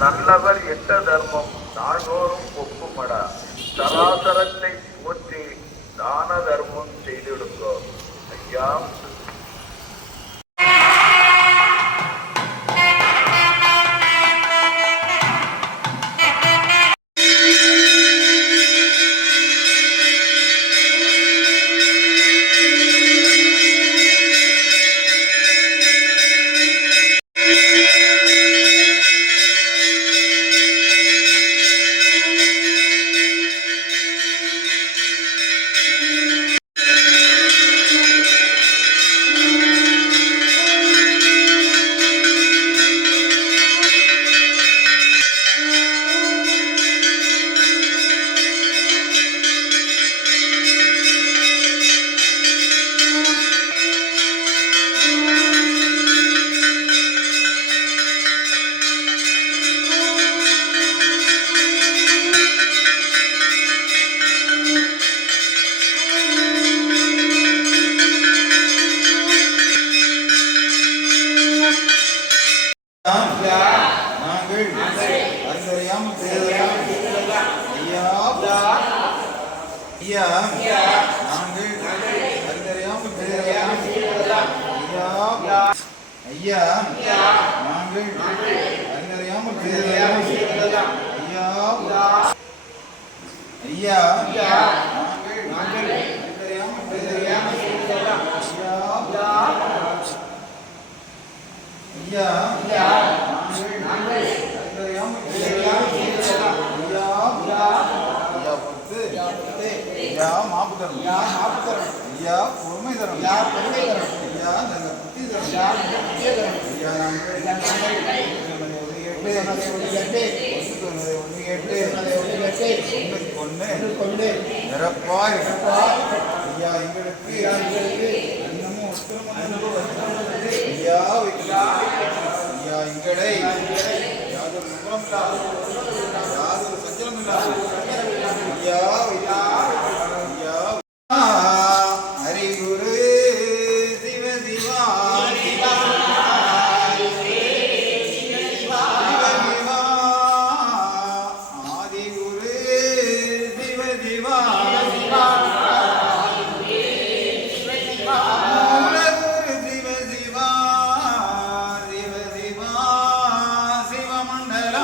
நல்லவர் எட்ட தர்மம் நாள்தோறும் ஒப்புமடா. சராசரத்தை போற்றி தான தர்மம் செய்திடுங்கோ. ஐயா ஐயா நாங்கள் அறிந்தறியாமல் செய்ததெல்லாம் ஐயா ஐயா நாங்கள் அறிந்தறியாமல் செய்ததெல்லாம் ஐயா நாங்கள் அறிந்தறியாமல் செய்ததெல்லாம் ஐயா பொறுத்து ஐயா மாப்பு தரும் ஐயா பொறுமை தரும் ஐயா நல்ல புத்தி தரும் ஐயா ஒன்று நிரப்பாய் ஐயா எங்களுக்கு இன்னமும் ஐயா ஐயா எங்களை யாதொரு முகம் யாதொரு சஞ்சலம் இல்லாத ஐயா ஐயா ஹரிகுரு சிவ சிவா ஆதிகுரு சிவ சிவா மூலகுரு சிவ சிவா சிவ சிவா சிவமண்டலம்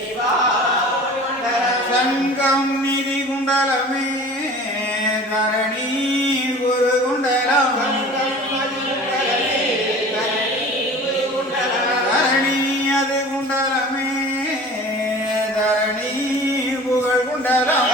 சிவா கலிங்கம் நிதி குண்டலமே தரணி குரு குண்டலம் தரணி அது குண்டலமே தரணி புகழ் குண்டலம்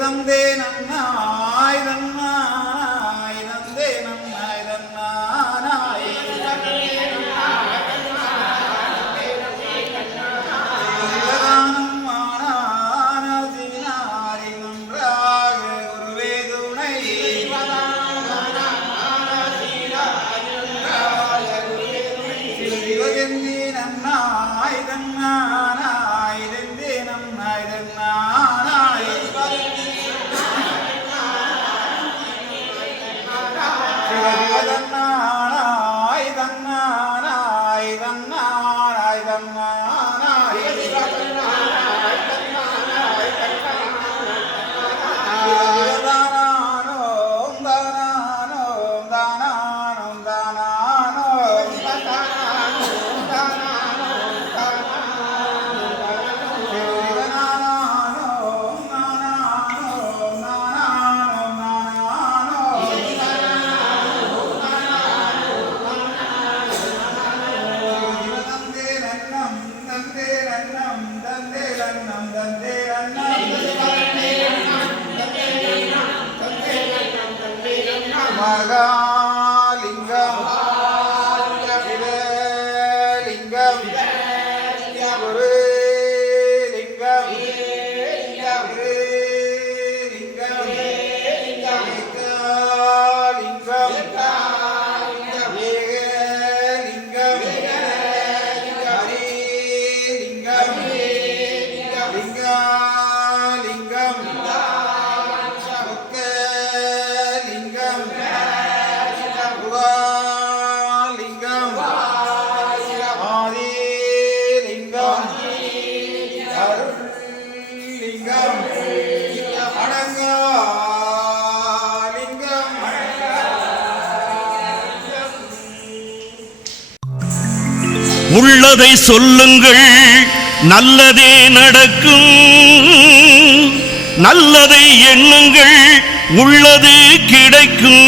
தந்தே நன்னாய் நன்னாய் தந்தே நன்னாய் நன்னாய் சிவதானம் ஆனான சிவினாரி நன்றாக குருவே துணை சிவகந்தி நன்னாய் தன்னானாய் தந்தே நன்னாய் தன்னானாய் தன்னானாய் தன்னானாய் தன்னானாய் தன்னானாய் தானானோம் தானானோம் தானானோம் தானானோம் மகாலிங்கம் சிவலிங்கம் குருலிங்கம் லிங்கம் ஏகலிங்கம் ஏகலிங்கம் ஹரிலிங்கம் லிங்காலிங்கம் சொக்கலிங்கம் புகாலிங்கம் ஆதிலிங்கம் அருள்லிங்கம் அடங்காலிங்கம் உள்ளதை சொல்லுங்கள், நல்லதே நடக்கும். நல்லதை எண்ணுங்கள், உள்ளது கிடைக்கும்.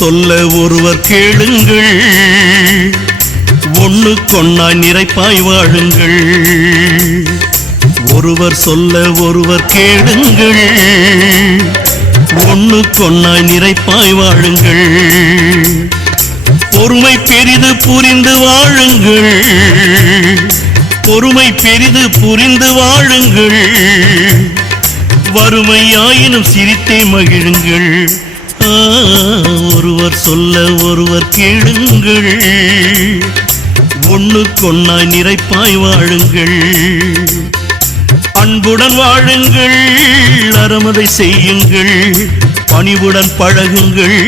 சொல்ல ஒருவர் கேளுங்கள், ஒண்ணுக்கொன்னாய் நிறைப்பாய் வாழுங்கள். ஒருவர் சொல்ல ஒருவர் கேளுங்கள், ஒண்ணுக்கொன்னாய் நிறைப்பாய் வாழுங்கள். பொறுமை பெரிது புரிந்து வாழுங்கள், பொறுமை பெரிது புரிந்து வாழுங்கள். வறுமையாயினும் சிரித்தே மகிழுங்கள். ஒருவர் சொல்ல ஒருவர் கேளுங்கள், ஒண்ணுக்கொன்னாய் நிறைப்பாய் வாழுங்கள். அன்புடன் வாழுங்கள், அறமதை செய்யுங்கள். பணிவுடன் பழகுங்கள்,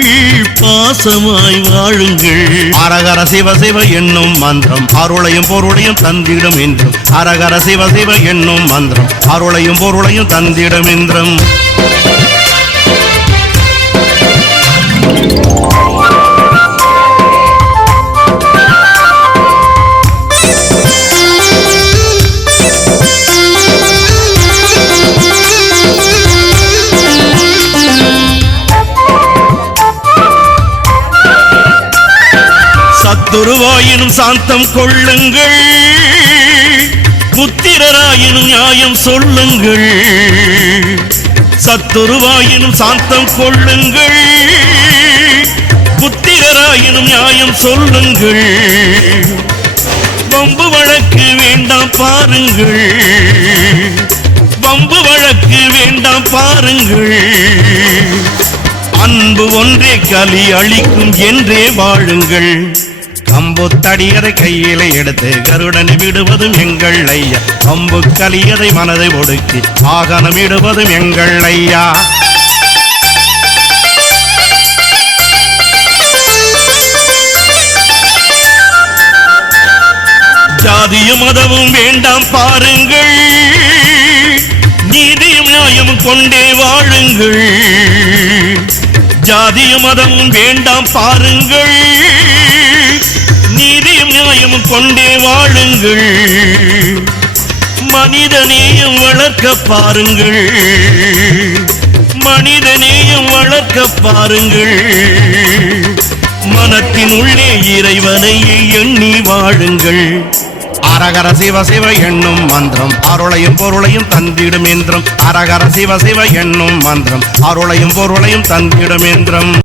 பாசமாய் வாழுங்கள். அரகர சிவ சிவ என்னும் மந்திரம் அருளையும் பொருளையும் தந்திடும் என்றும். அரகர சிவ சிவ என்னும் மந்திரம் அருளையும் பொருளையும் தந்திடும் என்றும். சத்துருவாயினும் சாந்தம் கொள்ளுங்கள், புத்திரராயினும் நியாயம் சொல்லுங்கள். சத்துருவாயினும் சாந்தம் கொள்ளுங்கள், புத்திரராயினும் நியாயம் சொல்லுங்கள். வம்பு வழக்கு வேண்டாம் பாருங்கள், வம்பு வழக்கு வேண்டாம் பாருங்கள். அன்பு ஒன்றே கலி அளிக்கும் என்றே வாழுங்கள். கம்புத்தடியதை கையிலே எடுத்து கருடனை விடுவதும் எங்கள் ஐயா. கம்பு கலியதை மனதை ஒடுக்கி வாகனம் விடுவதும் எங்கள் ஐயா. ஜாதியும் மதமும் வேண்டாம் பாருங்கள், நீதியும் நியாயமும் கொண்டே வாழுங்கள். ஜாதியும் மதமும் வேண்டாம் பாருங்கள், நீதியும் நியாயமும் கொண்டே வாழுங்கள். மனிதநேயம் வளர்க்க பாருங்கள், மனிதநேயம் வளர்க்க பாருங்கள். மனத்தின் உள்ளே இறைவனை எண்ணி வாழுங்கள். அரகர சிவ சிவ என்னும் மந்திரம் அருளையும் பொருளையும் தந்திடும் என்றும். அரகர சிவ சிவ என்னும் மந்திரம் அருளையும் பொருளையும் தந்திடும் என்றும்.